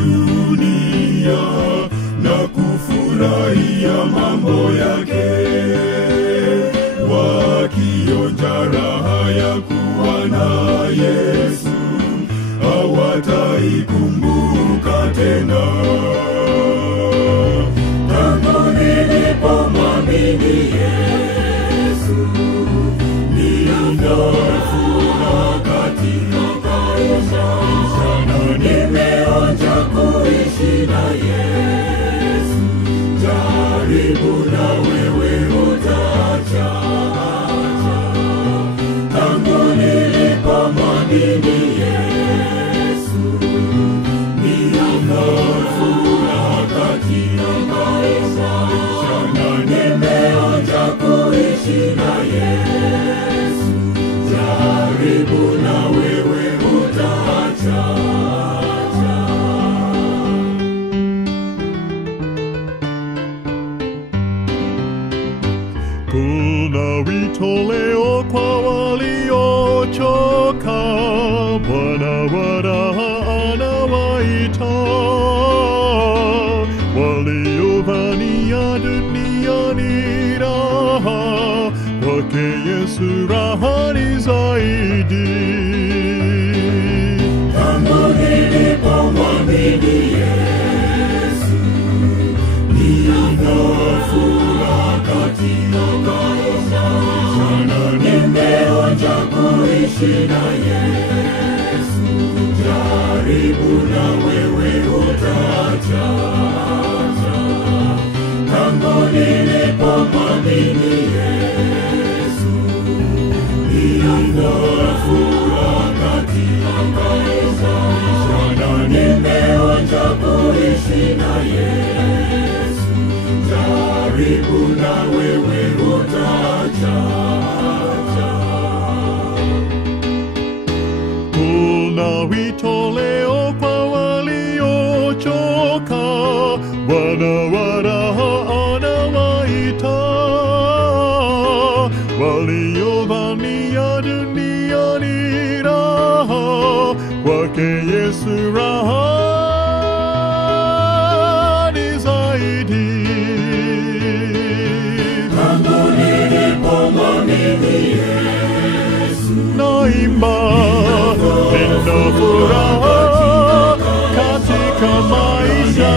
dunia na kufurahia mambo yake, wakionja raha ya kuwa na Yesu, hawataikumbuka tena. Tangu nilipomwamini Yesu, nina furaha katika maisha, na nimeonja kuishi na Yesu. Jaribu na wewe utaacha. Tangu nilipomwamini Yesu, nina furaha katika maisha, na nimeonja kuishi na Yesu. Jaribu na wewe utaacha. Kuna wito leo kwa waliochoka, Bwana wa raha anawaita. Waliodhania dunia ni raha, kwake Yesu raha ni zaidi. Tangu nilipomwamini Yesu, nina furaha katika maisha, na nimeonja kuishi na Yesu. Jaribu na wewe utaacha. Tangu nilipomwamini Yesu, nina furaha katika maisha, na nimeonja kuishi na Yesu. Jaribu na wewe utaacha. Kuna wito leo kwa waliochoka, Bwana wa raha anawaita. Waliodhania dunia ni raha, kwake Yesu raha ni zaidi. Tangu nilipomwamini Yesu, naimba nina furaha katika maisha.